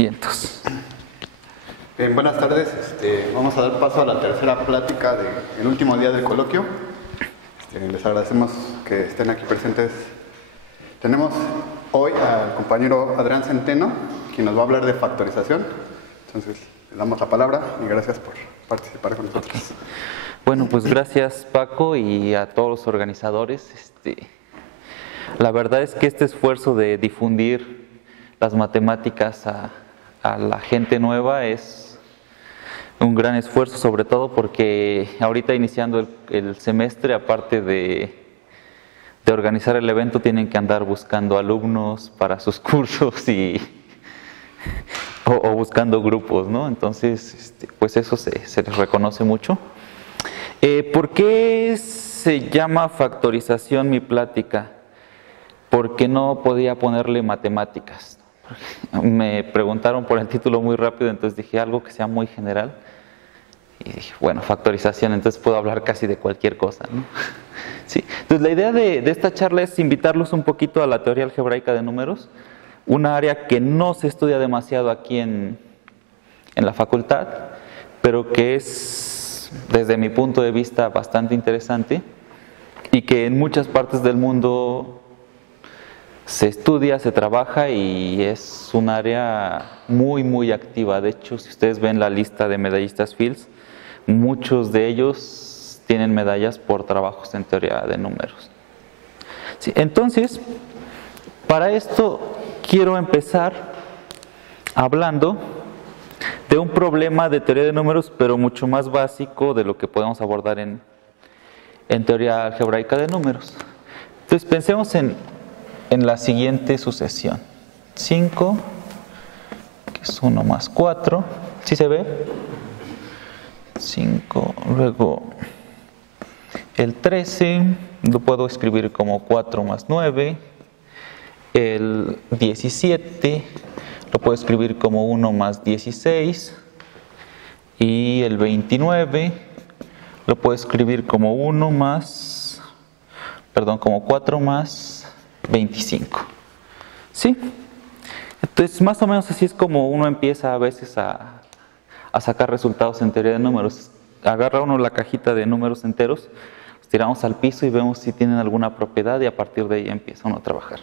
Vientos. Bien, buenas tardes. Vamos a dar paso a la tercera plática del último día del coloquio. Les agradecemos que estén aquí presentes. Tenemos hoy al compañero Adrián Centeno, quien nos va a hablar de factorización. Entonces, le damos la palabra y gracias por participar con nosotros. Okay. Bueno, pues gracias Paco y a todos los organizadores. La verdad es que este esfuerzo de difundir las matemáticas a la gente nueva es un gran esfuerzo, sobre todo porque ahorita iniciando el semestre, aparte de organizar el evento, tienen que andar buscando alumnos para sus cursos o buscando grupos, ¿no? Entonces, pues eso se les reconoce mucho. ¿Por qué se llama factorización mi plática? Porque no podía ponerle matemáticas. Me preguntaron por el título muy rápido, entonces dije algo que sea muy general. Y dije, bueno, factorización, entonces puedo hablar casi de cualquier cosa, ¿no? Sí. Entonces la idea de esta charla es invitarlos un poquito a la teoría algebraica de números, una área que no se estudia demasiado aquí en la facultad, pero que es, desde mi punto de vista, bastante interesante y que en muchas partes del mundo se estudia, se trabaja y es un área muy, muy activa. De hecho, si ustedes ven la lista de medallistas Fields, muchos de ellos tienen medallas por trabajos en teoría de números. Sí, entonces, para esto quiero empezar hablando de un problema de teoría de números, pero mucho más básico de lo que podemos abordar en teoría algebraica de números. Entonces, pensemos en la siguiente sucesión. 5, que es 1 más 4, ¿sí se ve? 5, luego el 13, lo puedo escribir como 4 más 9, el 17, lo puedo escribir como 1 más 16, y el 29, lo puedo escribir como 4 más 25. ¿Sí? Entonces, más o menos así es como uno empieza a veces a sacar resultados en teoría de números. Agarra uno la cajita de números enteros, los tiramos al piso y vemos si tienen alguna propiedad y a partir de ahí empieza uno a trabajar.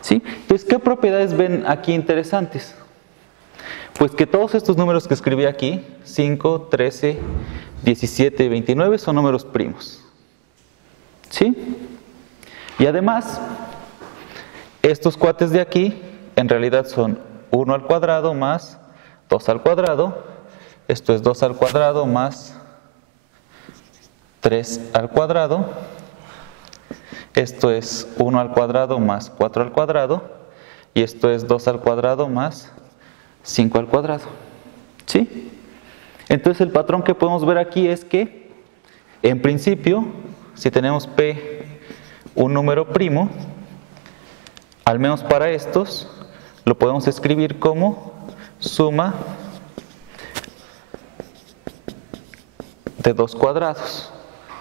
¿Sí? Entonces, ¿qué propiedades ven aquí interesantes? Pues que todos estos números que escribí aquí, 5, 13, 17 y 29, son números primos. ¿Sí? Y además, estos cuates de aquí en realidad son 1 al cuadrado más 2 al cuadrado. Esto es 2 al cuadrado más 3 al cuadrado. Esto es 1 al cuadrado más 4 al cuadrado. Y esto es 2 al cuadrado más 5 al cuadrado. ¿Sí? Entonces el patrón que podemos ver aquí es que, en principio, si tenemos P un número primo, al menos para estos, lo podemos escribir como suma de 2 cuadrados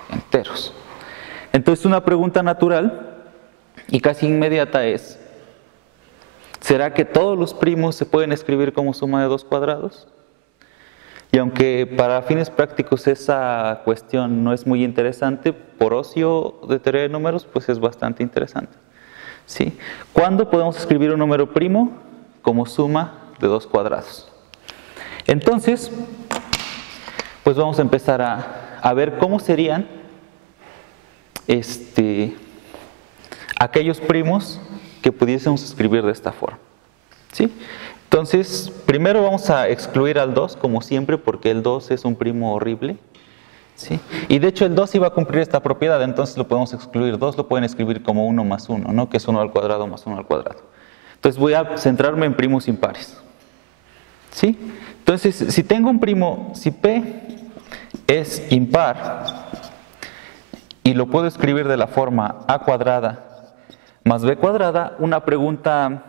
enteros. Entonces una pregunta natural y casi inmediata es, ¿será que todos los primos se pueden escribir como suma de 2 cuadrados? Y aunque para fines prácticos esa cuestión no es muy interesante, por ocio de teoría de números, pues es bastante interesante. ¿Sí? ¿Cuándo podemos escribir un número primo como suma de 2 cuadrados? Entonces, pues vamos a empezar a ver cómo serían aquellos primos que pudiésemos escribir de esta forma. ¿Sí? Entonces, primero vamos a excluir al 2, como siempre, porque el 2 es un primo horrible. ¿Sí? Y de hecho el 2 iba a cumplir esta propiedad, entonces lo podemos excluir. 2 lo pueden escribir como 1 más 1, ¿no? Que es 1 al cuadrado más 1 al cuadrado. Entonces voy a centrarme en primos impares. ¿Sí? Entonces, si tengo un primo, si P es impar, y lo puedo escribir de la forma a cuadrada más b cuadrada, una pregunta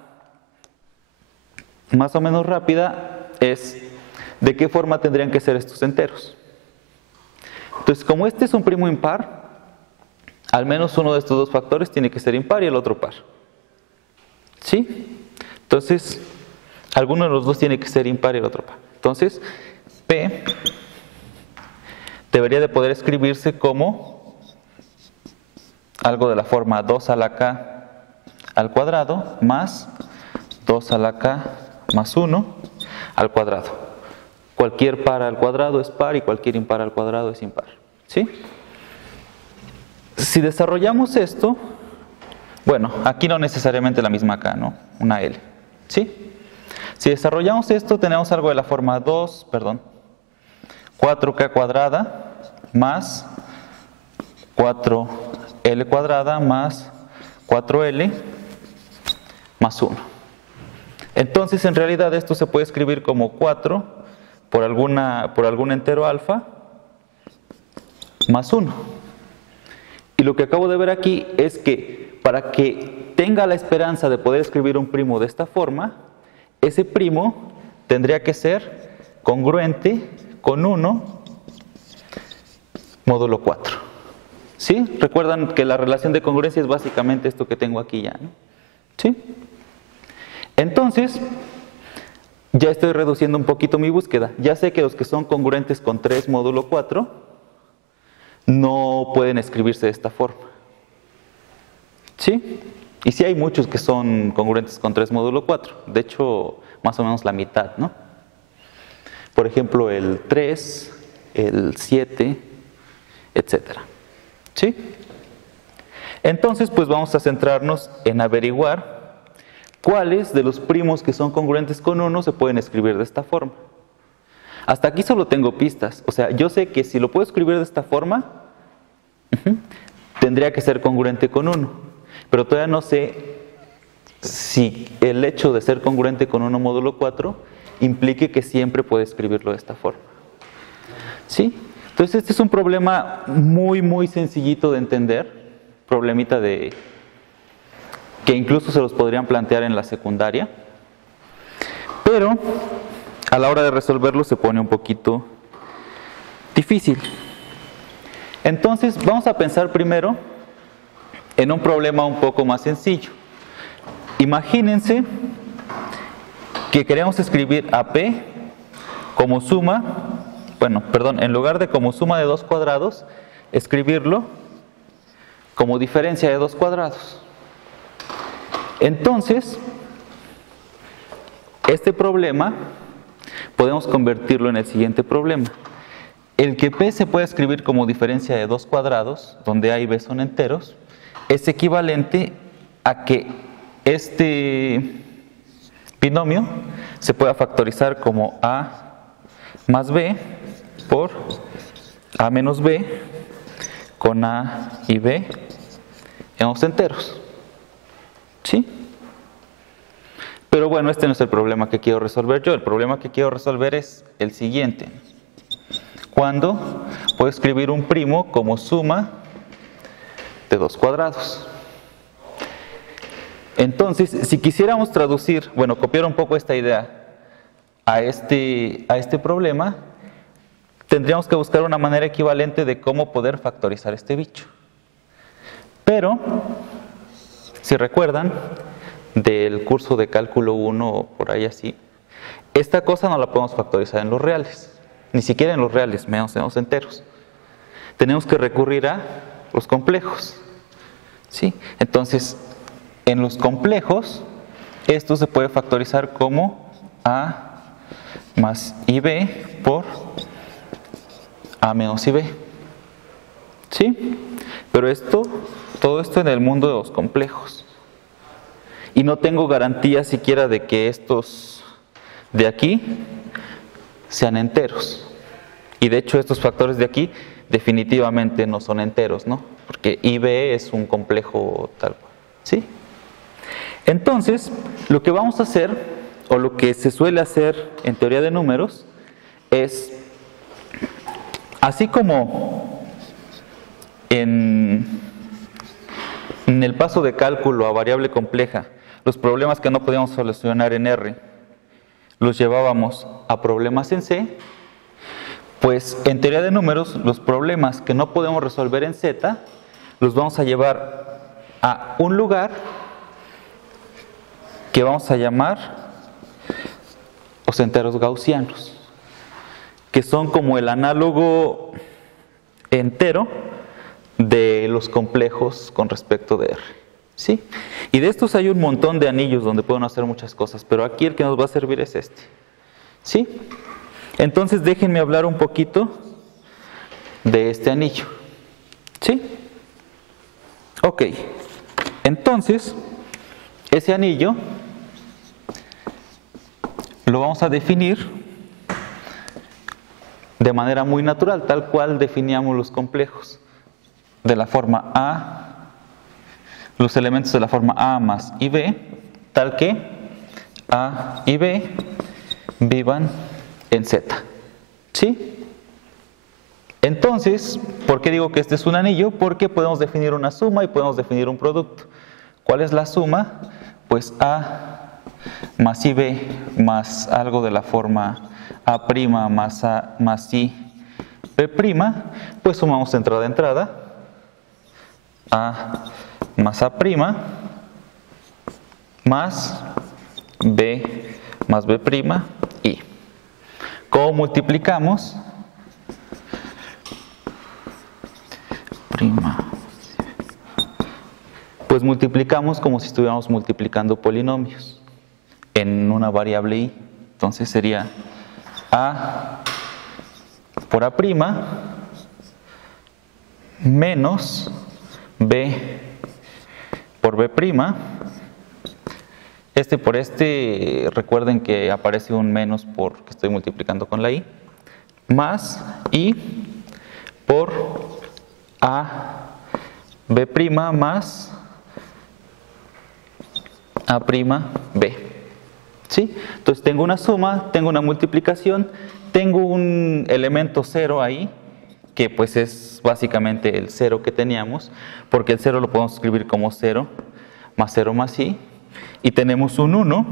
más o menos rápida es, ¿de qué forma tendrían que ser estos enteros? Entonces, como este es un primo impar, al menos uno de estos dos factores tiene que ser impar y el otro par. ¿Sí? Entonces, Alguno de los dos tiene que ser impar y el otro par. Entonces, P debería de poder escribirse como algo de la forma 2 a la K al cuadrado más 2 a la K más 1 al cuadrado. Cualquier par al cuadrado es par y cualquier impar al cuadrado es impar. ¿Sí? Si desarrollamos esto, bueno, aquí no necesariamente la misma K, ¿no? Una L. ¿Sí? Si desarrollamos esto, tenemos algo de la forma 4K cuadrada más 4L cuadrada más 4L más 1. Entonces, en realidad, esto se puede escribir como 4 por algún entero alfa más 1. Y lo que acabo de ver aquí es que para que tenga la esperanza de poder escribir un primo de esta forma, ese primo tendría que ser congruente con 1 módulo 4. ¿Sí? Recuerdan que la relación de congruencia es básicamente esto que tengo aquí ya, ¿no? ¿Sí? Entonces, ya estoy reduciendo un poquito mi búsqueda. Ya sé que los que son congruentes con 3 módulo 4 no pueden escribirse de esta forma. ¿Sí? Y sí hay muchos que son congruentes con 3 módulo 4. De hecho, más o menos la mitad, ¿no? Por ejemplo, el 3, el 7, etc. ¿Sí? Entonces, pues vamos a centrarnos en averiguar cuáles de los primos que son congruentes con 1 se pueden escribir de esta forma. Hasta aquí solo tengo pistas. O sea, yo sé que si lo puedo escribir de esta forma, tendría que ser congruente con 1. Pero todavía no sé si el hecho de ser congruente con 1 módulo 4 implique que siempre puede escribirlo de esta forma. ¿Sí? Entonces este es un problema muy sencillito de entender. Problemita que incluso se los podrían plantear en la secundaria. Pero a la hora de resolverlo se pone un poquito difícil. Entonces vamos a pensar primero en un problema un poco más sencillo. Imagínense que queremos escribir a P como suma, en lugar de como suma de 2 cuadrados, escribirlo como diferencia de 2 cuadrados. Entonces, este problema podemos convertirlo en el siguiente problema. El que P se puede escribir como diferencia de 2 cuadrados, donde A y B son enteros, es equivalente a que este binomio se pueda factorizar como A más B por A menos B con A y B en los enteros. ¿Sí? Pero bueno, este no es el problema que quiero resolver yo. El problema que quiero resolver es el siguiente. ¿Cuándo puedo escribir un primo como suma de 2 cuadrados? Entonces, si quisiéramos traducir, copiar un poco esta idea a este problema, tendríamos que buscar una manera equivalente de cómo poder factorizar este bicho. Pero, si recuerdan, del curso de cálculo 1 o por ahí así, esta cosa no la podemos factorizar en los reales, ni siquiera en los reales, menos en los enteros. Tenemos que recurrir a los complejos. ¿Sí? Entonces, en los complejos, esto se puede factorizar como A más IB por A menos IB. ¿Sí? Pero todo esto en el mundo de los complejos. Y no tengo garantía siquiera de que estos de aquí sean enteros. Y de hecho estos factores de aquí definitivamente no son enteros, ¿no? Porque IB es un complejo tal cual. ¿Sí? Entonces, lo que vamos a hacer, o lo que se suele hacer en teoría de números, es, así como en el paso de cálculo a variable compleja, los problemas que no podíamos solucionar en R, los llevábamos a problemas en C, pues en teoría de números, los problemas que no podemos resolver en Z, los vamos a llevar a un lugar que vamos a llamar los enteros gaussianos, que son como el análogo entero de los complejos con respecto de R. ¿Sí? Y de estos hay un montón de anillos donde pueden hacer muchas cosas, pero aquí el que nos va a servir es este. ¿Sí? Entonces déjenme hablar un poquito de este anillo. ¿Sí? Ok. Entonces, ese anillo lo vamos a definir de manera muy natural, tal cual definíamos los complejos, de la forma A, los elementos de la forma A más y B, tal que A y B vivan en Z. ¿Sí? Entonces, ¿por qué digo que este es un anillo? Porque podemos definir una suma y podemos definir un producto. ¿Cuál es la suma? Pues A más IB más algo de la forma A' más A más I B', pues sumamos entrada a entrada, A más A' más B más B', I. ¿Cómo multiplicamos? Pues multiplicamos como si estuviéramos multiplicando polinomios en una variable I. Entonces sería A por A' menos B por B'. Este por este, recuerden que aparece un menos porque estoy multiplicando con la I, más I por A B' más A' B. ¿Sí? Entonces tengo una suma, tengo una multiplicación, tengo un elemento 0 ahí, que pues es básicamente el 0 que teníamos, porque el 0 lo podemos escribir como 0 más I, y tenemos un 1,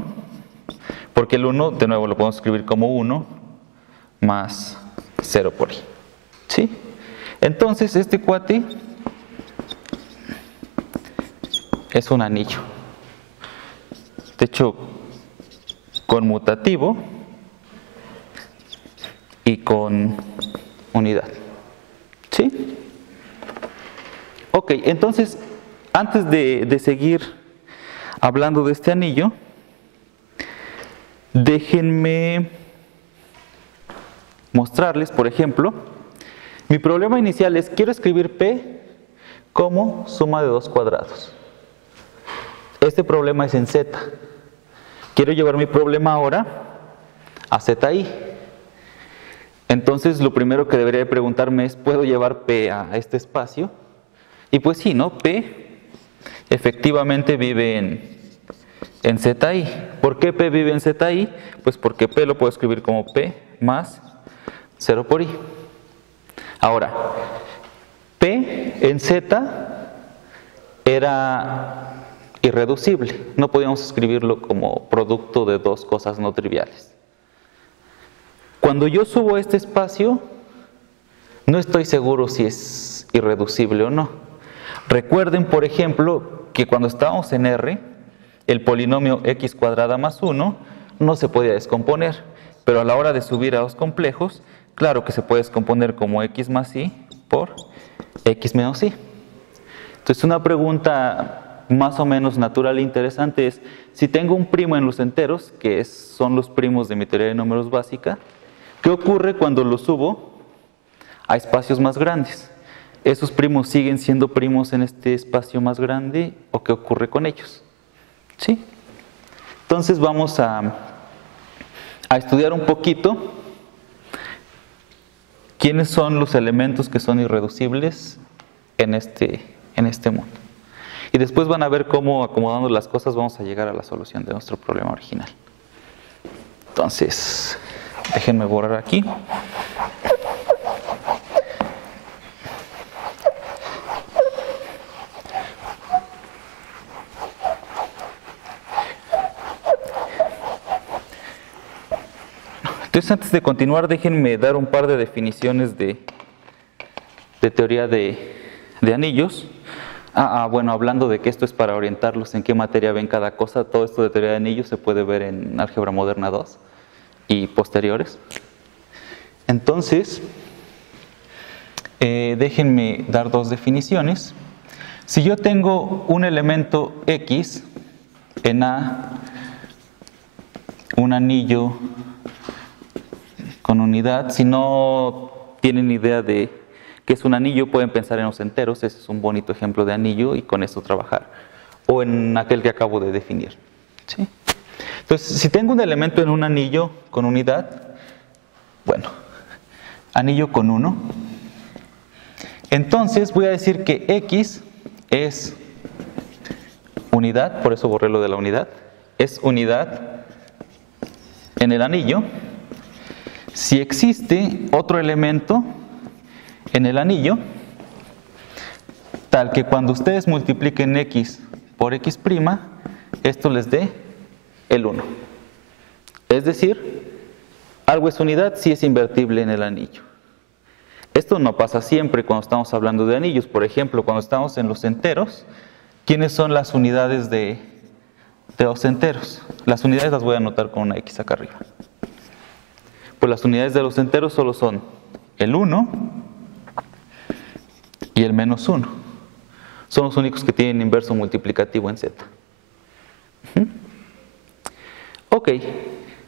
porque el 1 de nuevo lo podemos escribir como 1 más 0 por I. ¿Sí? Entonces este cuate es un anillo. De hecho, conmutativo y con unidad. ¿Sí? Ok, entonces, antes de seguir hablando de este anillo, déjenme mostrarles, por ejemplo, mi problema inicial es, quiero escribir P como suma de dos cuadrados. Este problema es en Z. Quiero llevar mi problema ahora a ZI. Entonces, lo primero que debería preguntarme es, ¿puedo llevar P a este espacio? Y pues sí, ¿no? P efectivamente vive en ZI. ¿Por qué P vive en ZI? Pues porque P lo puedo escribir como P más 0 por I. Ahora, P en Z era irreducible. No podíamos escribirlo como producto de dos cosas no triviales. Cuando yo subo este espacio, no estoy seguro si es irreducible o no. Recuerden, por ejemplo, que cuando estábamos en R, el polinomio x cuadrada más 1 no se podía descomponer, pero a la hora de subir a los complejos, claro que se puede descomponer como x más i por x menos i. Entonces, una pregunta más o menos natural e interesante es, si tengo un primo en los enteros, que son los primos de mi teoría de números básica, ¿qué ocurre cuando los subo a espacios más grandes? ¿Esos primos siguen siendo primos en este espacio más grande o qué ocurre con ellos? ¿Sí? Entonces vamos a estudiar un poquito quiénes son los elementos que son irreducibles en este mundo. Y después van a ver cómo, acomodando las cosas, vamos a llegar a la solución de nuestro problema original. Entonces, déjenme borrar aquí. Entonces, antes de continuar, déjenme dar un par de definiciones de teoría de anillos. Bueno, hablando de que esto es para orientarlos en qué materia ven cada cosa, todo esto de teoría de anillos se puede ver en Álgebra Moderna 2. y posteriores. Entonces, déjenme dar dos definiciones. Si yo tengo un elemento X en A, un anillo con unidad, si no tienen idea de qué es un anillo, pueden pensar en los enteros, ese es un bonito ejemplo de anillo y con eso trabajar, o en aquel que acabo de definir, ¿sí? Entonces, si tengo un elemento en un anillo con unidad, bueno, anillo con 1, entonces voy a decir que X es unidad, por eso borré lo de la unidad, es unidad en el anillo si existe otro elemento en el anillo tal que cuando ustedes multipliquen X por X', esto les dé el 1. Es decir, algo es unidad si es invertible en el anillo. Esto no pasa siempre cuando estamos hablando de anillos. Por ejemplo, cuando estamos en los enteros, ¿quiénes son las unidades de los enteros? Las unidades las voy a anotar con una X acá arriba. Pues las unidades de los enteros solo son el 1 y el menos 1. Son los únicos que tienen inverso multiplicativo en Z. Ok,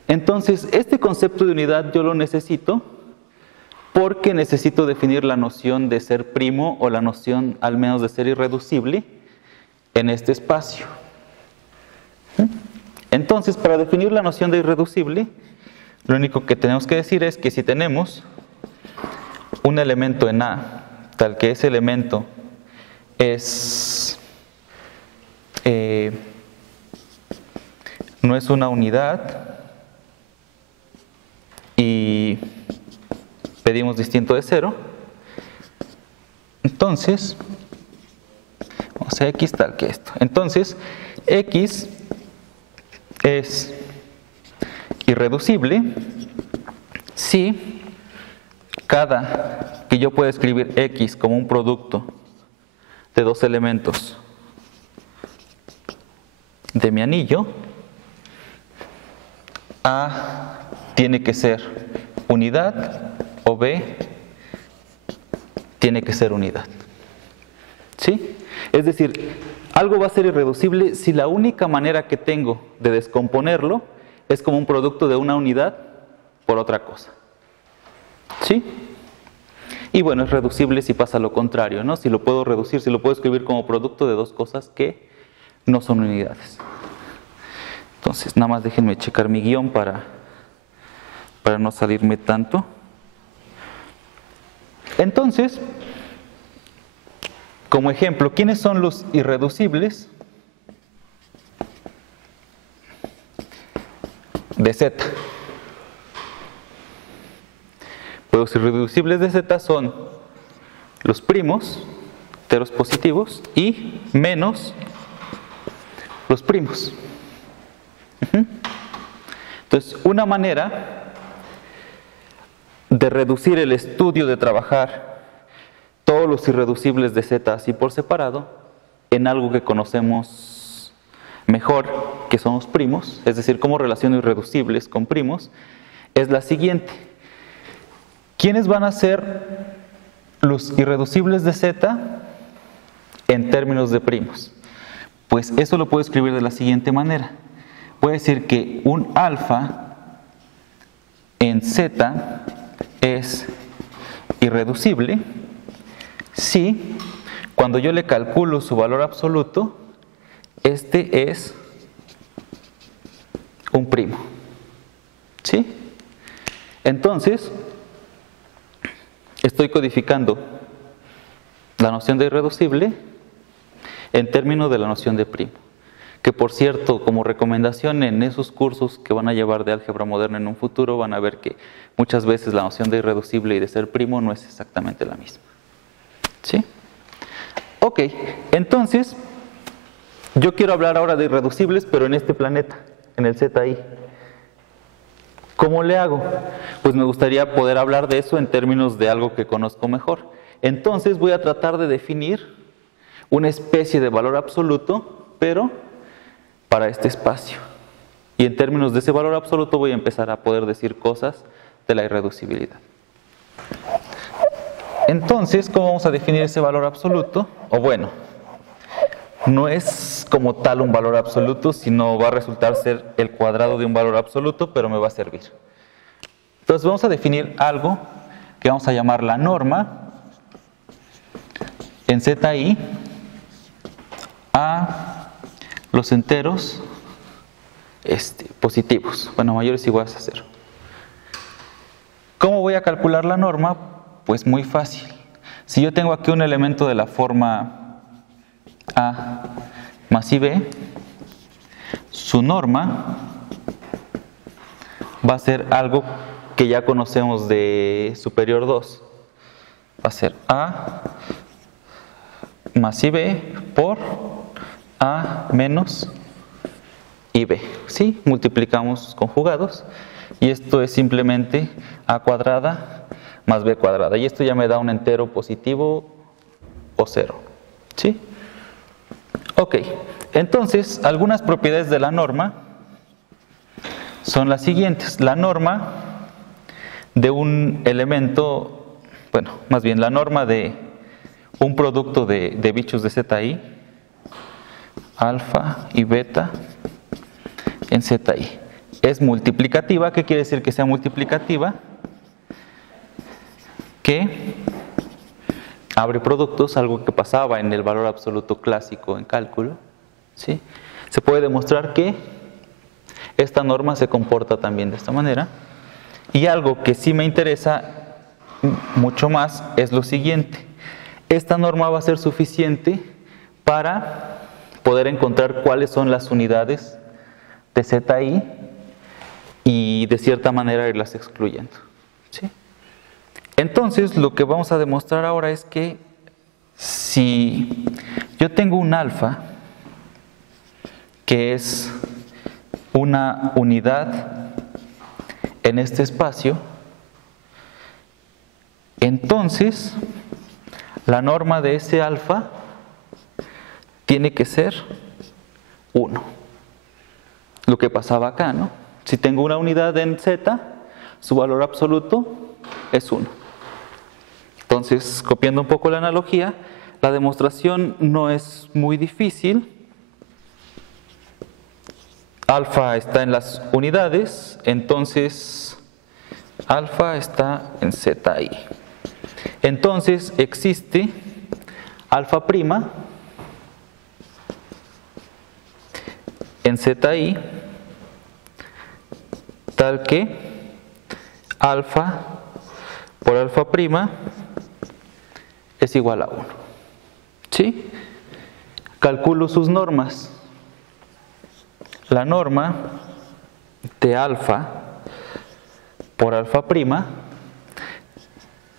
entonces este concepto de unidad yo lo necesito porque necesito definir la noción de ser primo o la noción al menos de ser irreducible en este espacio. Entonces, para definir la noción de irreducible, lo único que tenemos que decir es que si tenemos un elemento en A, tal que ese elemento es no es una unidad y pedimos distinto de 0, entonces vamos a X tal que esto. Entonces, X es irreducible si cada que yo pueda escribir X como un producto de dos elementos de mi anillo, A tiene que ser unidad o B tiene que ser unidad. ¿Sí? Es decir, algo va a ser irreducible si la única manera que tengo de descomponerlo es como un producto de una unidad por otra cosa. ¿Sí? Y bueno, es reducible si pasa lo contrario, ¿no? Si lo puedo reducir, si lo puedo escribir como producto de dos cosas que no son unidades. Entonces, nada más déjenme checar mi guión para no salirme tanto. Entonces, como ejemplo, ¿quiénes son los irreducibles de Z? Pues los irreducibles de Z son los primos, enteros positivos, y menos los primos. Entonces, una manera de reducir el estudio, de trabajar todos los irreducibles de Z así por separado, en algo que conocemos mejor, que son los primos, es decir, cómo relaciono irreducibles con primos, es la siguiente. ¿Quiénes van a ser los irreducibles de Z en términos de primos? Pues eso lo puedo escribir de la siguiente manera. Voy a decir que un alfa en Z es irreducible si, cuando yo le calculo su valor absoluto, este es un primo. ¿Sí? Entonces, estoy codificando la noción de irreducible en términos de la noción de primo. Que por cierto, como recomendación en esos cursos que van a llevar de álgebra moderna en un futuro, van a ver que muchas veces la noción de irreducible y de ser primo no es exactamente la misma. ¿Sí? Ok, entonces, yo quiero hablar ahora de irreducibles, pero en este planeta, en el ZI. ¿Cómo le hago? Pues me gustaría poder hablar de eso en términos de algo que conozco mejor. Entonces voy a tratar de definir una especie de valor absoluto, pero para este espacio. Y en términos de ese valor absoluto voy a empezar a poder decir cosas de la irreducibilidad. Entonces, ¿cómo vamos a definir ese valor absoluto? O bueno, no es como tal un valor absoluto, sino va a resultar ser el cuadrado de un valor absoluto, pero me va a servir. Entonces vamos a definir algo que vamos a llamar la norma en ZI a los enteros positivos, bueno, mayores o iguales a 0. ¿Cómo voy a calcular la norma? Pues muy fácil. Si yo tengo aquí un elemento de la forma A más IB, su norma va a ser algo que ya conocemos de superior 2. Va a ser A más IB por A menos IB. ¿Sí? Multiplicamos conjugados y esto es simplemente A cuadrada más B cuadrada. Y esto ya me da un entero positivo o 0. ¿Sí? Ok, entonces algunas propiedades de la norma son las siguientes. La norma de un elemento, bueno, más bien la norma de un producto de bichos de ZI, alfa y beta en ZI. Es multiplicativa. ¿Qué quiere decir que sea multiplicativa? Que abre productos, algo que pasaba en el valor absoluto clásico en cálculo. ¿Sí? Se puede demostrar que esta norma se comporta también de esta manera. Y algo que sí me interesa mucho más es lo siguiente. Esta norma va a ser suficiente para poder encontrar cuáles son las unidades de ZI y de cierta manera irlas excluyendo. ¿Sí? Entonces, lo que vamos a demostrar ahora es que si yo tengo un alfa, que es una unidad en este espacio, entonces la norma de ese alfa tiene que ser 1. Lo que pasaba acá, ¿no? Si tengo una unidad en Z, su valor absoluto es 1. Entonces, copiando un poco la analogía, la demostración no es muy difícil. Alfa está en las unidades, entonces alfa está en ZI. Entonces existe alfa prima en ZI tal que alfa por alfa prima es igual a 1. ¿Sí? Calculo sus normas. La norma de alfa por alfa prima,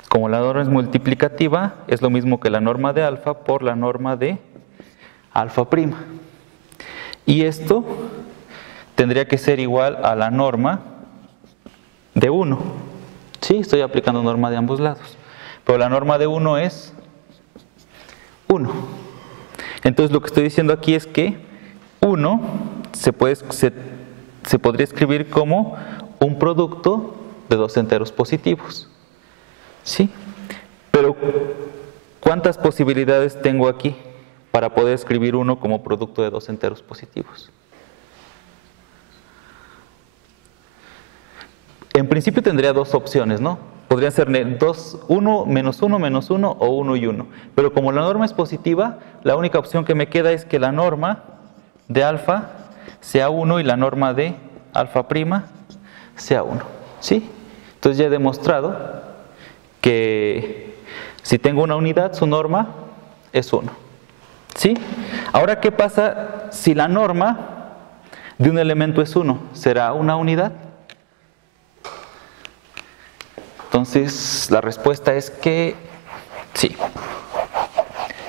como la norma es multiplicativa, es lo mismo que la norma de alfa por la norma de alfa prima. Y esto tendría que ser igual a la norma de 1. Sí, estoy aplicando norma de ambos lados. Pero la norma de 1 es 1. Entonces lo que estoy diciendo aquí es que 1 se podría escribir como un producto de dos enteros positivos. ¿Sí? Pero ¿cuántas posibilidades tengo aquí para poder escribir 1 como producto de dos enteros positivos? En principio tendría dos opciones, ¿no? Podrían ser 1, menos 1, menos 1 o 1 y 1. Pero como la norma es positiva, la única opción que me queda es que la norma de alfa sea 1 y la norma de alfa prima sea 1. ¿Sí? Entonces ya he demostrado que si tengo una unidad, su norma es 1. ¿Sí? Ahora, ¿qué pasa si la norma de un elemento es 1? ¿Será una unidad? Entonces, la respuesta es que sí.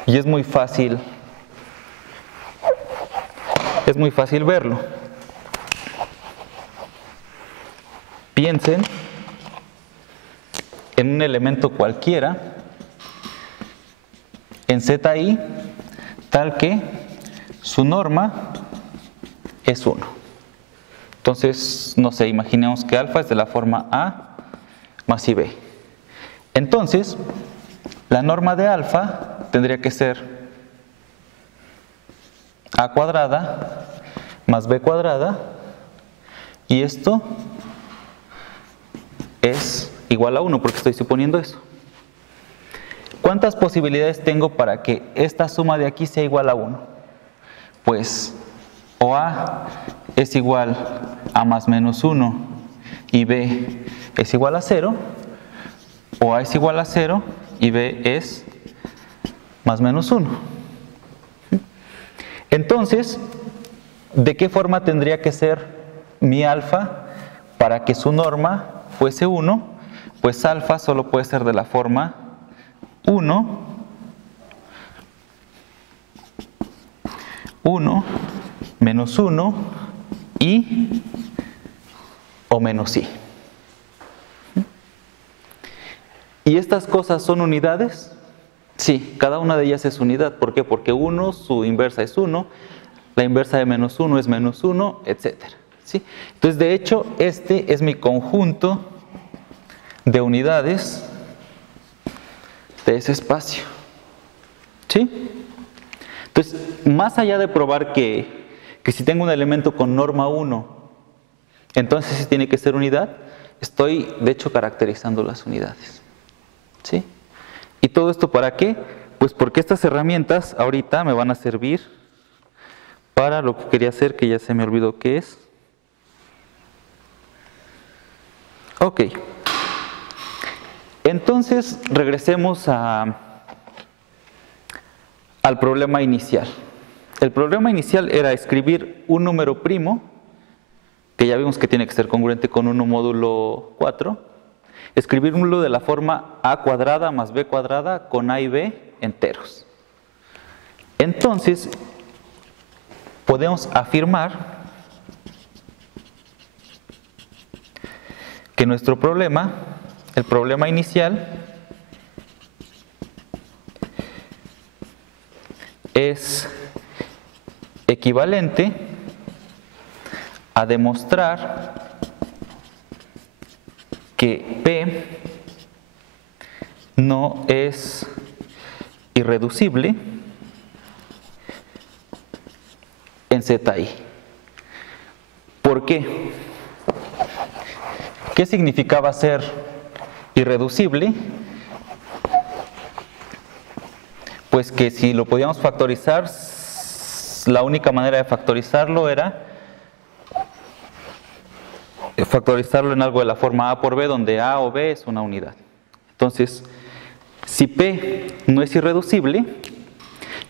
Y es muy fácil verlo. Piensen en un elemento cualquiera en ZI tal que su norma es 1. Entonces, no sé, imaginemos que alfa es de la forma A más IB. Entonces, la norma de alfa tendría que ser A cuadrada más B cuadrada, y esto es igual a 1 porque estoy suponiendo eso. ¿Cuántas posibilidades tengo para que esta suma de aquí sea igual a 1? Pues o A es igual a más menos 1 y B es igual a 0, o A es igual a 0 y B es más menos 1. Entonces, ¿de qué forma tendría que ser mi alfa para que su norma fuese 1? Pues alfa solo puede ser de la forma 1, 1, menos 1, y o menos i. ¿Y estas cosas son unidades? Sí, cada una de ellas es unidad. ¿Por qué? Porque 1, su inversa es 1, la inversa de menos 1 es menos 1, etc. ¿Sí? Entonces, de hecho, este es mi conjunto de unidades de ese espacio. ¿Sí? Entonces, más allá de probar que si tengo un elemento con norma 1, entonces sí tiene que ser unidad, estoy de hecho caracterizando las unidades. ¿Sí? ¿Y todo esto para qué? Pues porque estas herramientas ahorita me van a servir para lo que quería hacer, que ya se me olvidó qué es. Ok. Entonces, regresemos al problema inicial. El problema inicial era escribir un número primo, que ya vimos que tiene que ser congruente con 1 módulo 4, escribirlo de la forma a cuadrada más b cuadrada con a y b enteros. Entonces, podemos afirmar que nuestro problema, el problema inicial, es equivalente a demostrar que P no es irreducible en ZI. ¿Por qué? ¿Qué significaba ser irreducible? Pues que si lo podíamos factorizar, la única manera de factorizarlo era factorizarlo en algo de la forma A por B, donde A o B es una unidad. Entonces, si P no es irreducible,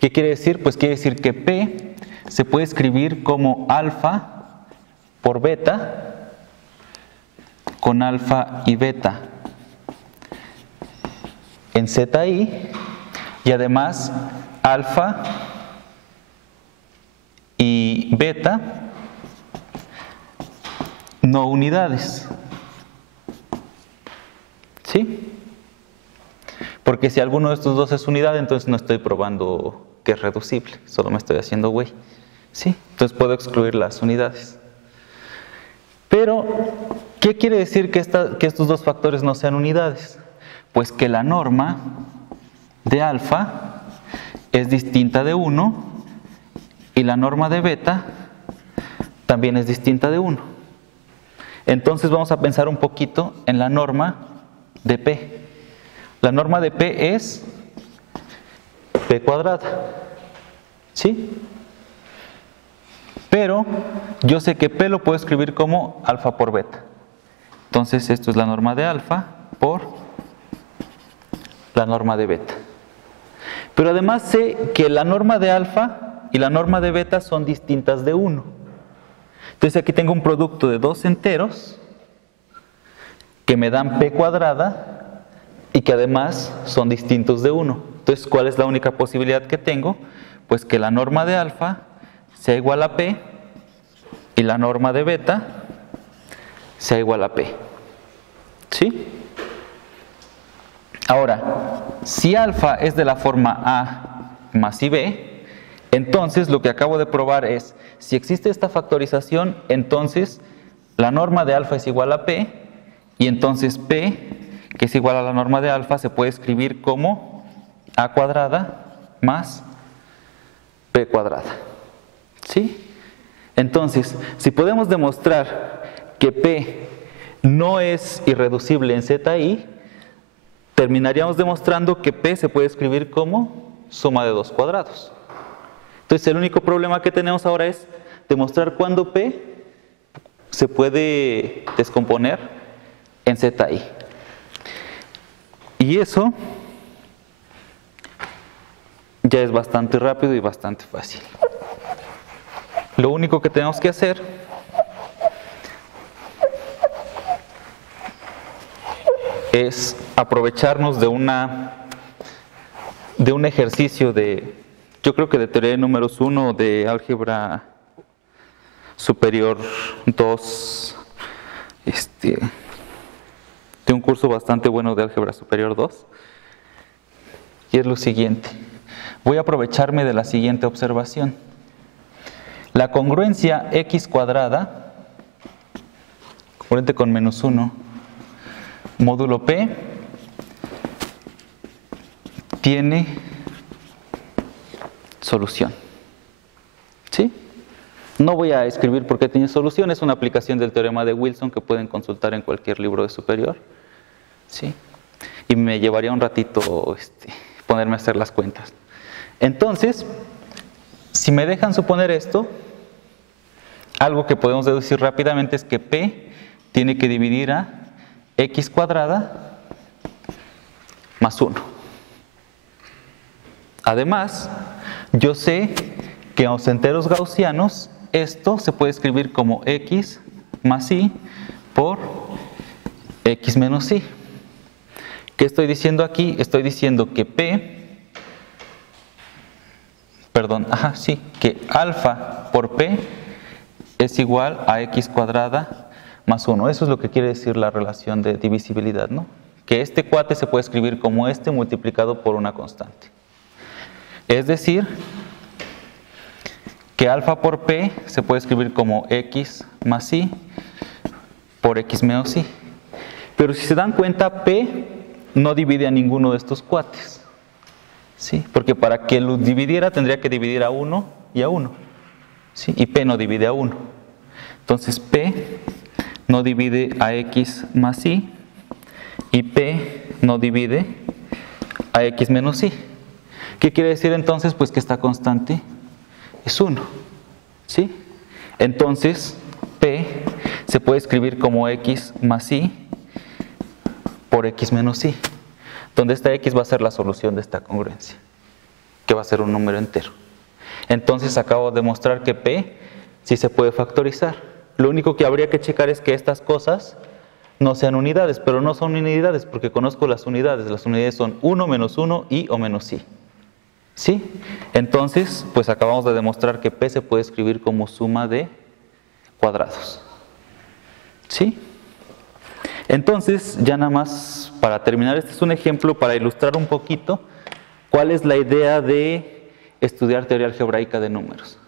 ¿qué quiere decir? Pues quiere decir que P se puede escribir como alfa por beta con alfa y beta en ZI, y además alfa y beta no unidades. ¿Sí? Porque si alguno de estos dos es unidad, entonces no estoy probando que es reducible, solo me estoy haciendo güey. ¿Sí? Entonces puedo excluir las unidades. Pero, ¿qué quiere decir que estos dos factores no sean unidades? Pues que la norma de alfa es distinta de 1 y la norma de beta también es distinta de 1. Entonces vamos a pensar un poquito en la norma de P. La norma de P es P cuadrada. ¿Sí? Pero yo sé que P lo puedo escribir como alfa por beta. Entonces esto es la norma de alfa por la norma de beta. Pero además sé que la norma de alfa y la norma de beta son distintas de 1. Entonces aquí tengo un producto de dos enteros que me dan P cuadrada y que además son distintos de 1. Entonces, ¿cuál es la única posibilidad que tengo? Pues que la norma de alfa sea igual a P y la norma de beta sea igual a P. ¿Sí? Ahora, si alfa es de la forma A más IB, entonces lo que acabo de probar es, si existe esta factorización, entonces la norma de alfa es igual a P, y entonces P, que es igual a la norma de alfa, se puede escribir como A cuadrada más P cuadrada. ¿Sí? Entonces, si podemos demostrar que P no es irreducible en ZI, terminaríamos demostrando que P se puede escribir como suma de dos cuadrados. Entonces, el único problema que tenemos ahora es demostrar cuándo P se puede descomponer en ZI. Y eso ya es bastante rápido y bastante fácil. Lo único que tenemos que hacer es aprovecharnos de un ejercicio yo creo que de teoría de números 1 o de álgebra superior 2, de un curso bastante bueno de álgebra superior 2, y es lo siguiente. Voy a aprovecharme de la siguiente observación. La congruencia x cuadrada, congruente con menos 1, módulo P, tiene solución. ¿Sí? No voy a escribir por qué tiene solución, es una aplicación del teorema de Wilson que pueden consultar en cualquier libro de superior. ¿Sí? Y me llevaría un ratito ponerme a hacer las cuentas. Entonces, si me dejan suponer esto, algo que podemos deducir rápidamente es que P tiene que dividir a x cuadrada más 1. Además, yo sé que en los enteros gaussianos esto se puede escribir como x más y por x menos y. ¿Qué estoy diciendo aquí? Estoy diciendo que que alfa por P es igual a x cuadrada más 1. Eso es lo que quiere decir la relación de divisibilidad, ¿no? Que este cuate se puede escribir como multiplicado por una constante. Es decir, que alfa por P se puede escribir como x más y por x menos y. Pero si se dan cuenta, P no divide a ninguno de estos cuates. ¿Sí? Porque para que lo dividiera tendría que dividir a 1 y a 1. ¿Sí? Y P no divide a 1. Entonces P no divide a x más y P no divide a x menos y. ¿Qué quiere decir entonces? Pues que esta constante es 1. ¿Sí? Entonces P se puede escribir como x más y por x menos y, donde esta x va a ser la solución de esta congruencia, que va a ser un número entero. Entonces acabo de demostrar que P sí se puede factorizar. Lo único que habría que checar es que estas cosas no sean unidades, pero no son unidades porque conozco las unidades. Las unidades son 1 menos 1 y o menos y. ¿Sí? Entonces, pues acabamos de demostrar que P se puede escribir como suma de cuadrados. ¿Sí? Entonces, ya nada más para terminar, este es un ejemplo para ilustrar un poquito cuál es la idea de estudiar teoría algebraica de números.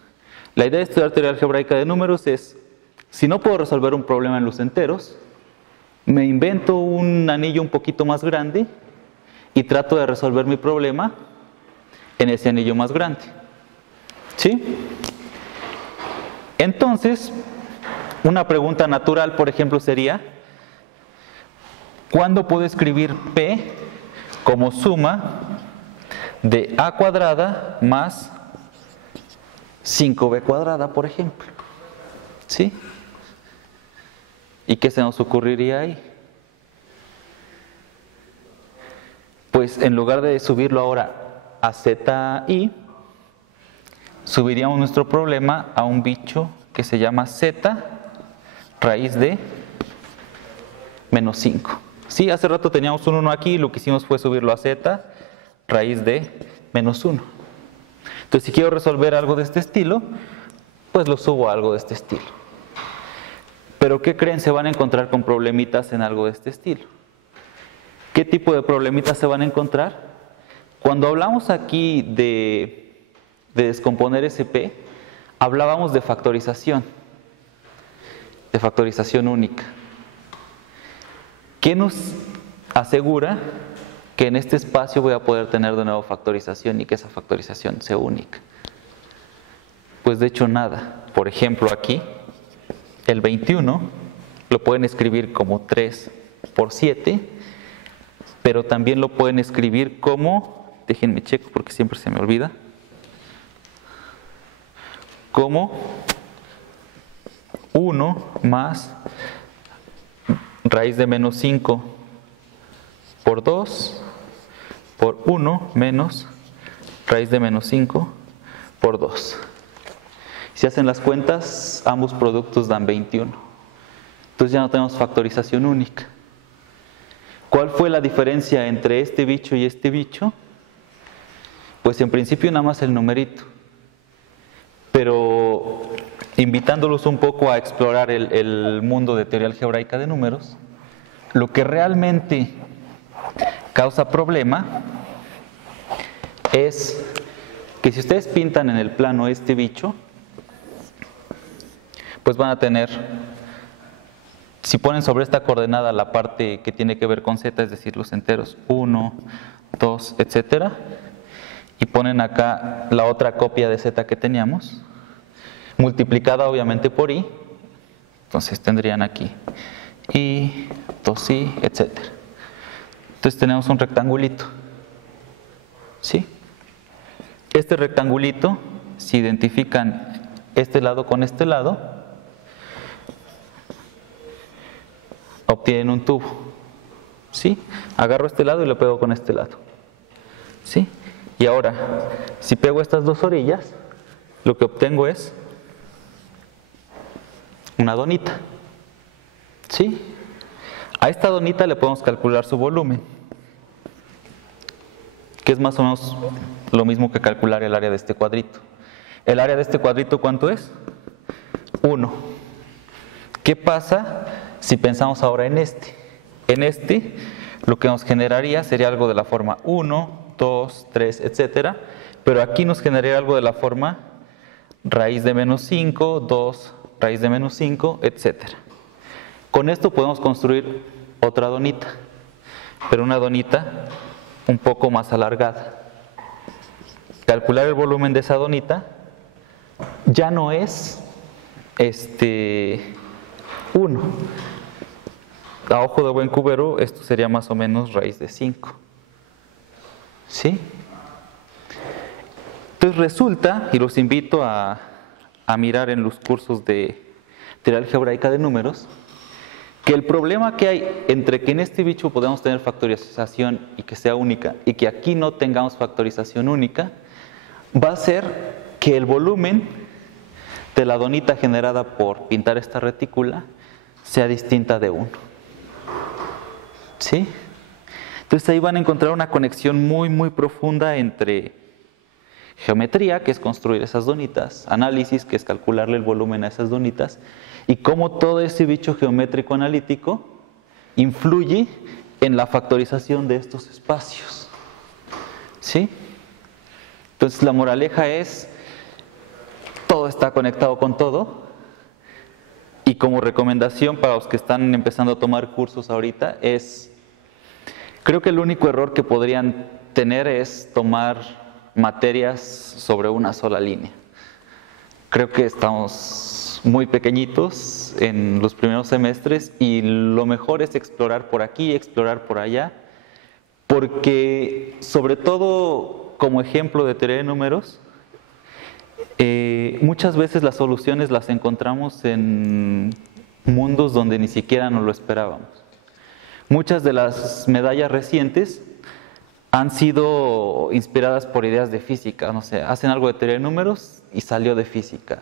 La idea de estudiar teoría algebraica de números es, si no puedo resolver un problema en los enteros, me invento un anillo un poquito más grande y trato de resolver mi problema en ese anillo más grande. ¿Sí? Entonces, una pregunta natural, por ejemplo, sería, ¿cuándo puedo escribir P como suma de A cuadrada más 5B cuadrada, por ejemplo? ¿Sí? ¿Y qué se nos ocurriría ahí? Pues en lugar de subirlo ahora a ZI, subiríamos nuestro problema a un bicho que se llama Z raíz de menos 5. Sí, hace rato teníamos un 1 aquí y lo que hicimos fue subirlo a Z raíz de menos 1. Entonces, si quiero resolver algo de este estilo, pues lo subo a algo de este estilo. Pero ¿qué creen? Se van a encontrar con problemitas en algo de este estilo. ¿Qué tipo de problemitas se van a encontrar? Cuando hablamos aquí de descomponer SP, hablábamos de factorización. de factorización única. ¿Qué nos asegura que en este espacio voy a poder tener de nuevo factorización y que esa factorización sea única? Pues de hecho nada. Por ejemplo aquí, el 21 lo pueden escribir como 3 por 7, pero también lo pueden escribir como, déjenme checo porque siempre se me olvida, como 1 más raíz de menos 5 por 2 por 1 menos raíz de menos 5 por 2. Si hacen las cuentas, ambos productos dan 21. Entonces ya no tenemos factorización única. ¿Cuál fue la diferencia entre este bicho y este bicho? Pues en principio nada más el numerito. Pero invitándolos un poco a explorar el mundo de teoría algebraica de números, lo que realmente causa problema es que si ustedes pintan en el plano este bicho, pues van a tener, si ponen sobre esta coordenada la parte que tiene que ver con z, es decir, los enteros 1, 2, etcétera, y ponen acá la otra copia de z que teníamos, multiplicada obviamente por i, entonces tendrían aquí i, 2i, etcétera. Entonces tenemos un rectangulito, ¿sí? Este rectangulito, si identifican este lado con este lado, obtienen un tubo, ¿sí? Agarro este lado y lo pego con este lado, ¿sí? Y ahora, si pego estas dos orillas, lo que obtengo es una donita, ¿sí? A esta donita le podemos calcular su volumen, que es más o menos lo mismo que calcular el área de este cuadrito. ¿El área de este cuadrito cuánto es? 1. ¿Qué pasa si pensamos ahora en este? En este, lo que nos generaría sería algo de la forma 1, 2, 3, etcétera, pero aquí nos generaría algo de la forma raíz de menos 5, 2, raíz de menos 5, etcétera. Con esto podemos construir otra donita, pero una donita un poco más alargada. Calcular el volumen de esa donita ya no es 1. A ojo de buen cubero, esto sería más o menos raíz de 5. ¿Sí? Entonces resulta, y los invito a mirar en los cursos de teoría algebraica de números, que el problema que hay entre que en este bicho podamos tener factorización y que sea única, y que aquí no tengamos factorización única, va a ser que el volumen de la donita generada por pintar esta retícula sea distinta de 1. ¿Sí? Entonces ahí van a encontrar una conexión muy muy profunda entre geometría, que es construir esas donitas, análisis, que es calcularle el volumen a esas donitas, y cómo todo ese bicho geométrico analítico influye en la factorización de estos espacios. ¿Sí? Entonces la moraleja es, todo está conectado con todo, y como recomendación para los que están empezando a tomar cursos ahorita es, creo que el único error que podrían tener es tomar materias sobre una sola línea. Creo que estamos muy pequeñitos en los primeros semestres y lo mejor es explorar por aquí, explorar por allá, porque sobre todo como ejemplo de teoría de números, muchas veces las soluciones las encontramos en mundos donde ni siquiera nos lo esperábamos. Muchas de las medallas recientes han sido inspiradas por ideas de física, no sé, hacen algo de teoría de números y salió de física.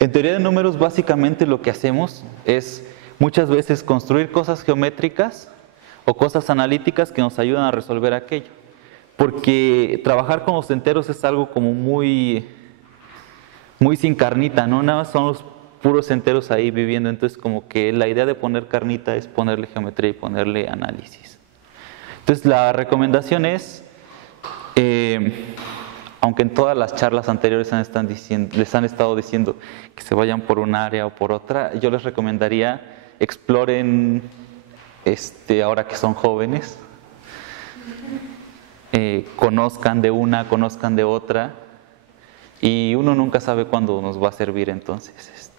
En teoría de números básicamente lo que hacemos es muchas veces construir cosas geométricas o cosas analíticas que nos ayudan a resolver aquello. Porque trabajar con los enteros es algo como muy sin carnita, ¿no? Nada más son los puros enteros ahí viviendo, entonces como que la idea de poner carnita es ponerle geometría y ponerle análisis. Entonces la recomendación es Aunque en todas las charlas anteriores les han estado diciendo que se vayan por un área o por otra, yo les recomendaría exploren, ahora que son jóvenes, conozcan de una, conozcan de otra, y uno nunca sabe cuándo nos va a servir. Entonces,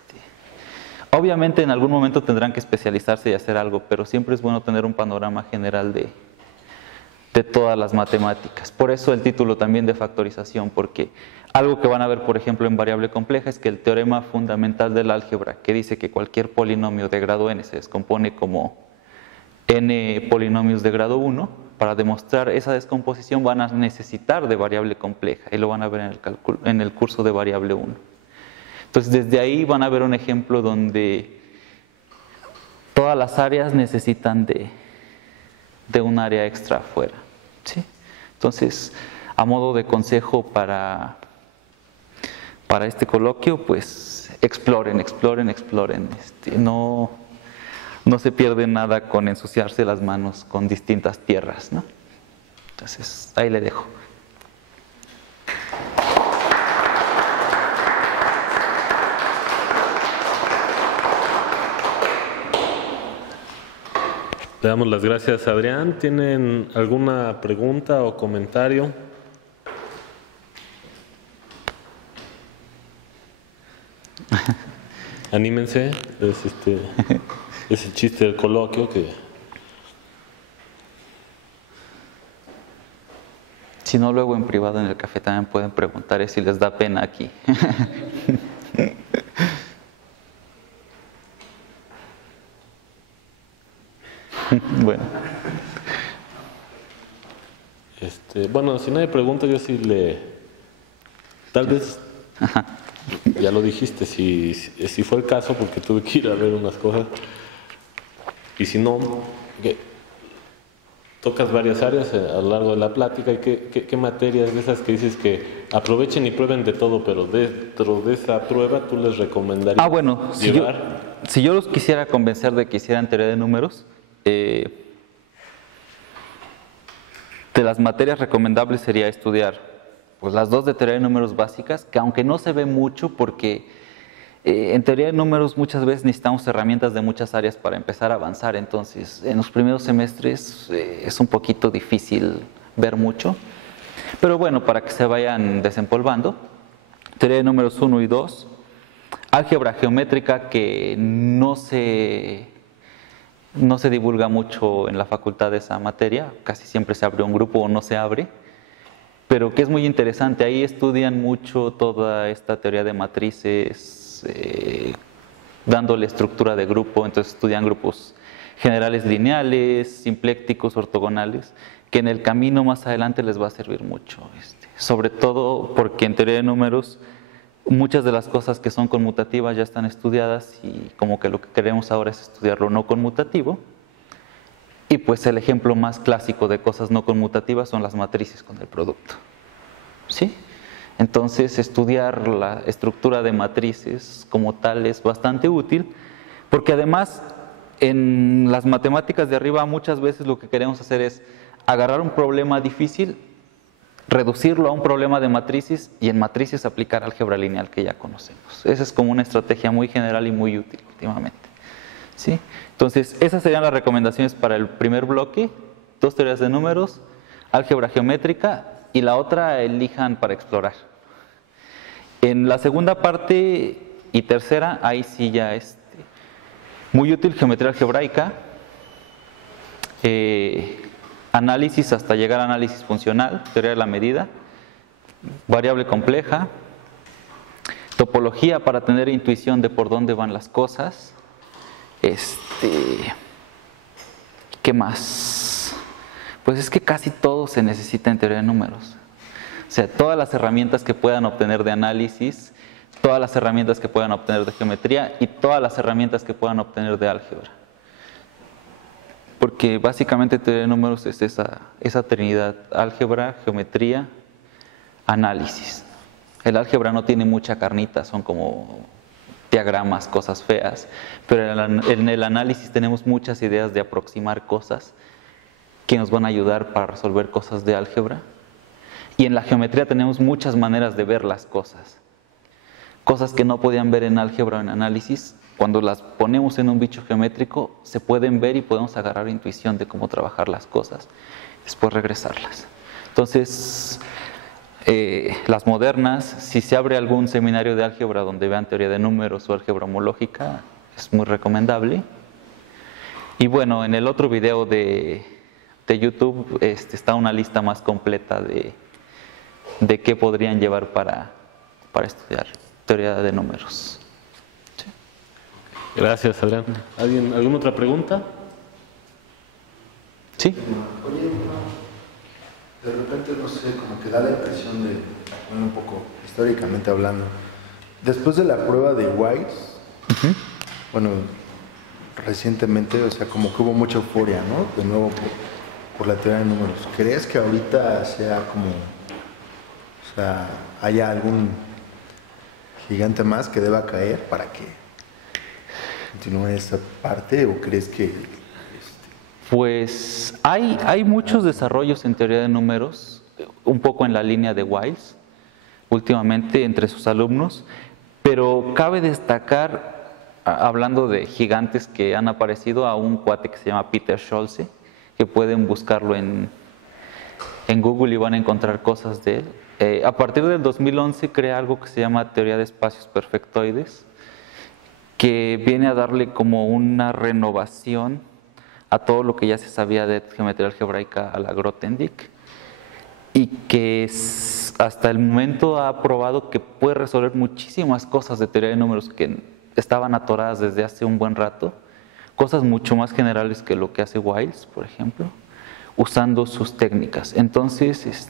obviamente en algún momento tendrán que especializarse y hacer algo, pero siempre es bueno tener un panorama general de todas las matemáticas. Por eso el título también de factorización, porque algo que van a ver, por ejemplo, en variable compleja es que el teorema fundamental del álgebra, que dice que cualquier polinomio de grado n se descompone como n polinomios de grado 1, para demostrar esa descomposición van a necesitar de variable compleja, y lo van a ver en el curso de variable 1. Entonces, desde ahí van a ver un ejemplo donde todas las áreas necesitan de un área extra afuera, ¿sí? Entonces, a modo de consejo para este coloquio, pues exploren. No se pierde nada con ensuciarse las manos con distintas tierras, ¿no? Entonces, ahí le dejo. Le damos las gracias a Adrián. ¿Tienen alguna pregunta o comentario? Anímense. Es el chiste del coloquio que... Si no, luego en privado en el café también pueden preguntar si les da pena aquí. Bueno. Bueno, si no hay preguntas, yo sí tal vez, ya lo dijiste, si fue el caso, porque tuve que ir a ver unas cosas, y si no, tocas varias áreas a lo largo de la plática, y qué materias de esas que dices que aprovechen y prueben de todo, pero dentro de esa prueba tú les recomendarías bueno, llevar. Si yo los quisiera convencer de que hicieran teoría de números, de las materias recomendables sería estudiar pues las dos de teoría de números básicas, que aunque no se ve mucho, porque en teoría de números muchas veces necesitamos herramientas de muchas áreas para empezar a avanzar. Entonces en los primeros semestres es un poquito difícil ver mucho, pero bueno, para que se vayan desempolvando, teoría de números 1 y 2, álgebra geométrica, que no se divulga mucho en la facultad de esa materia, casi siempre se abre un grupo o no se abre, pero que es muy interesante. Ahí estudian mucho toda esta teoría de matrices, dándole estructura de grupo. Entonces estudian grupos generales lineales, simplécticos, ortogonales, que en el camino más adelante les va a servir mucho, sobre todo porque en teoría de números muchas de las cosas que son conmutativas ya están estudiadas, y como que lo que queremos ahora es estudiarlo no conmutativo. Y pues el ejemplo más clásico de cosas no conmutativas son las matrices con el producto, ¿sí? Entonces estudiar la estructura de matrices como tal es bastante útil, porque además en las matemáticas de arriba muchas veces lo que queremos hacer es agarrar un problema difícil, reducirlo a un problema de matrices, y en matrices aplicar álgebra lineal que ya conocemos. Esa es como una estrategia muy general y muy útil últimamente, ¿sí? Entonces, esas serían las recomendaciones para el primer bloque: dos teorías de números, álgebra geométrica, y la otra elijan para explorar. En la segunda parte y tercera, ahí sí ya muy útil geometría algebraica, análisis hasta llegar a análisis funcional, teoría de la medida, variable compleja, topología para tener intuición de por dónde van las cosas. ¿Qué más? Pues es que casi todo se necesita en teoría de números. O sea, todas las herramientas que puedan obtener de análisis, todas las herramientas que puedan obtener de geometría y todas las herramientas que puedan obtener de álgebra. Porque básicamente teoría de números es esa trinidad: álgebra, geometría, análisis. El álgebra no tiene mucha carnita, son como diagramas, cosas feas, pero en el análisis tenemos muchas ideas de aproximar cosas que nos van a ayudar para resolver cosas de álgebra. Y en la geometría tenemos muchas maneras de ver las cosas. Cosas que no podían ver en álgebra o en análisis, cuando las ponemos en un bicho geométrico, se pueden ver y podemos agarrar intuición de cómo trabajar las cosas, después regresarlas. Entonces, las modernas, si se abre algún seminario de álgebra donde vean teoría de números o álgebra homológica, es muy recomendable. Y bueno, en el otro video de YouTube está una lista más completa de qué podrían llevar para estudiar teoría de números. Sí. Gracias, Adrián. ¿Alguna otra pregunta? Sí. Oye, de repente, no sé, como que da la impresión de, bueno, un poco históricamente hablando, después de la prueba de Weiss, bueno, recientemente, o sea, como que hubo mucha euforia, ¿no? De nuevo por la teoría de números. ¿Crees que ahorita sea como, o sea, haya algún gigante más que deba caer para que continúe esa parte, o crees que Pues hay muchos desarrollos en teoría de números, un poco en la línea de Weiss, últimamente entre sus alumnos, pero cabe destacar, hablando de gigantes que han aparecido, a un cuate que se llama Peter Scholze, que pueden buscarlo en Google y van a encontrar cosas de él. A partir del 2011 crea algo que se llama teoría de espacios perfectoides, que viene a darle como una renovación a todo lo que ya se sabía de geometría algebraica a la Grothendieck, y que hasta el momento ha probado que puede resolver muchísimas cosas de teoría de números que estaban atoradas desde hace un buen rato, cosas mucho más generales que lo que hace Wiles, por ejemplo, usando sus técnicas. Entonces,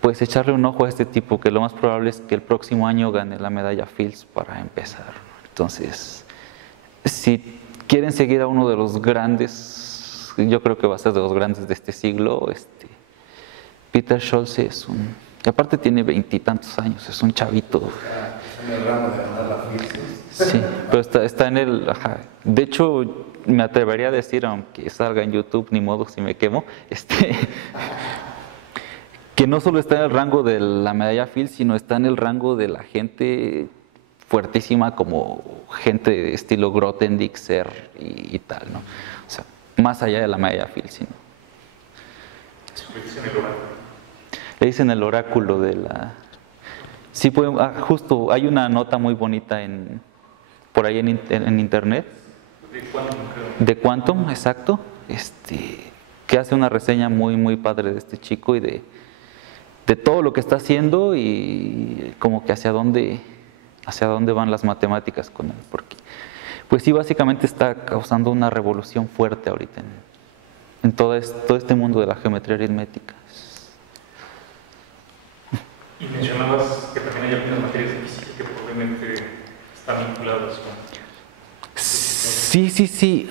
pues echarle un ojo a este tipo, que lo más probable es que el próximo año gane la medalla Fields para empezar. Entonces, si quieren seguir a uno de los grandes, yo creo que va a ser de los grandes de este siglo, Peter Scholze es y aparte tiene 20 y tantos años, es un chavito. en el ramo de ganar la Fields? Sí, pero está en el, de hecho me atrevería a decir, aunque salga en YouTube, ni modo si me quemo, que no solo está en el rango de la medalla Fields, sino está en el rango de la gente fuertísima, como gente de estilo Grothendieck, Serre y tal, ¿no? O sea, más allá de la medalla Fields, ¿no? Le dicen el oráculo de la... Sí, justo, hay una nota muy bonita por ahí en internet. De Quantum, creo. De Quantum, exacto. Que hace una reseña muy, muy padre de este chico y de todo lo que está haciendo y como que hacia dónde van las matemáticas con él. Porque, pues sí, básicamente está causando una revolución fuerte ahorita en todo este mundo de la geometría aritmética. Y mencionabas que también hay algunas materias de física que probablemente están vinculadas con... Sí.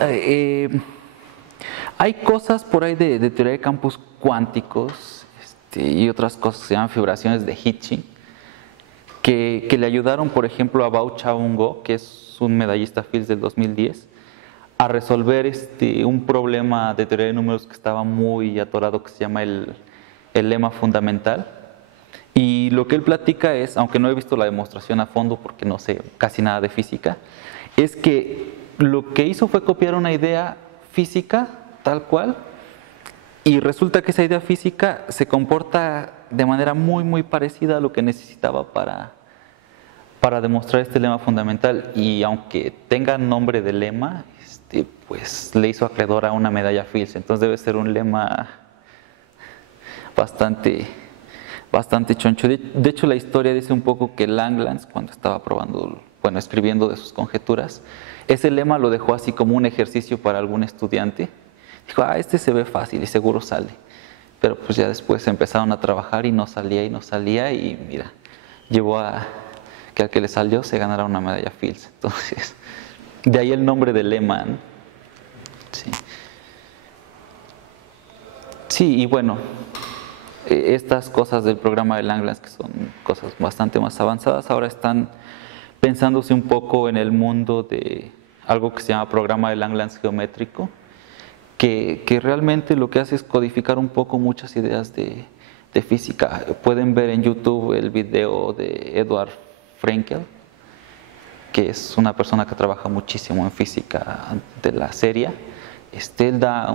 Hay cosas por ahí de teoría de campos cuánticos y otras cosas que se llaman fibraciones de Hitching, que le ayudaron, por ejemplo, a Bao Chaoong Go, que es un medallista Fields del 2010, a resolver un problema de teoría de números que estaba muy atorado, que se llama el lema fundamental. Y lo que él platica es, aunque no he visto la demostración a fondo porque no sé casi nada de física, es que lo que hizo fue copiar una idea física tal cual, y resulta que esa idea física se comporta de manera muy, muy parecida a lo que necesitaba para demostrar este lema fundamental. Y aunque tenga nombre de lema, pues le hizo acreedor a una medalla Fields. Entonces debe ser un lema bastante choncho. De hecho, la historia dice un poco que Langlands, cuando estaba escribiendo de sus conjeturas, ese lema lo dejó así como un ejercicio para algún estudiante. Dijo, este se ve fácil y seguro sale. Pero pues ya después empezaron a trabajar y no salía y mira, llevó a que al que le salió se ganara una medalla Fields. Entonces, de ahí el nombre del lema, ¿no? Sí, y bueno, estas cosas del programa de Langlands, que son cosas bastante más avanzadas, ahora están pensándose un poco en el mundo de algo que se llama programa de Langlands geométrico, que realmente lo que hace es codificar un poco muchas ideas de de física. Pueden ver en YouTube el video de Edward Frenkel, que es una persona que trabaja muchísimo en física de la serie. Él da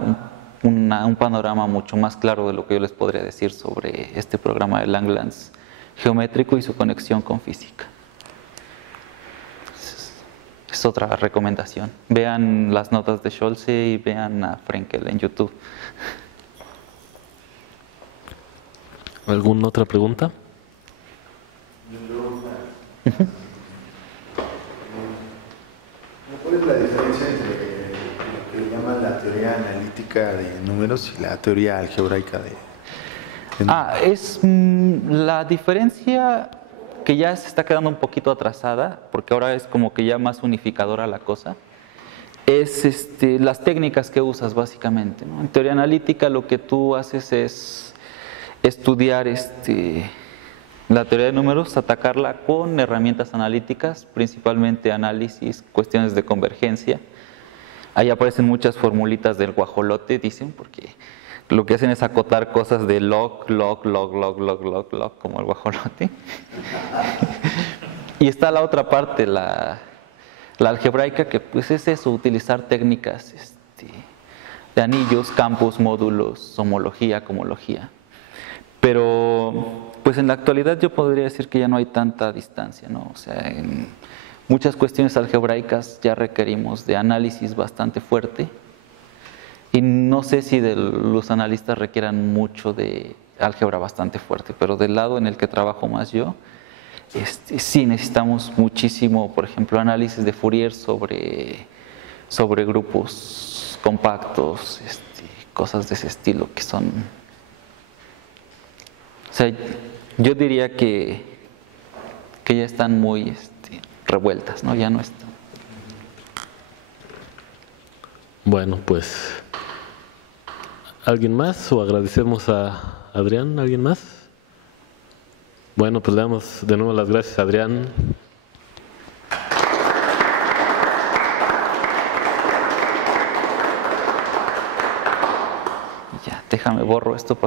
un panorama mucho más claro de lo que yo les podría decir sobre este programa de Langlands geométrico y su conexión con física. Es otra recomendación. Vean las notas de Scholze y vean a Frenkel en YouTube. ¿Alguna otra pregunta? ¿Cuál es la diferencia entre lo que llaman la teoría analítica de números y la teoría algebraica de Es la diferencia que ya se está quedando un poquito atrasada, porque ahora es como que ya más unificadora la cosa, es las técnicas que usas básicamente, ¿no? En teoría analítica lo que tú haces es estudiar la teoría de números, atacarla con herramientas analíticas, principalmente análisis, cuestiones de convergencia. Ahí aparecen muchas formulitas del guajolote, dicen, porque lo que hacen es acotar cosas de log, como el guajolote. Y está la otra parte, la algebraica, que pues es eso, utilizar técnicas de anillos, campos, módulos, homología, cohomología. Pero pues en la actualidad yo podría decir que ya no hay tanta distancia, ¿no? O sea, en muchas cuestiones algebraicas ya requerimos de análisis bastante fuerte. Y no sé si los analistas requieran mucho de álgebra bastante fuerte, pero del lado en el que trabajo más yo, sí necesitamos muchísimo, por ejemplo, análisis de Fourier sobre grupos compactos, cosas de ese estilo que son... O sea, yo diría que ya están muy revueltas, ¿no? Ya no están. Bueno, pues... ¿Alguien más o agradecemos a Adrián? ¿Alguien más? Bueno, pues le damos de nuevo las gracias a Adrián. Ya, déjame borro esto para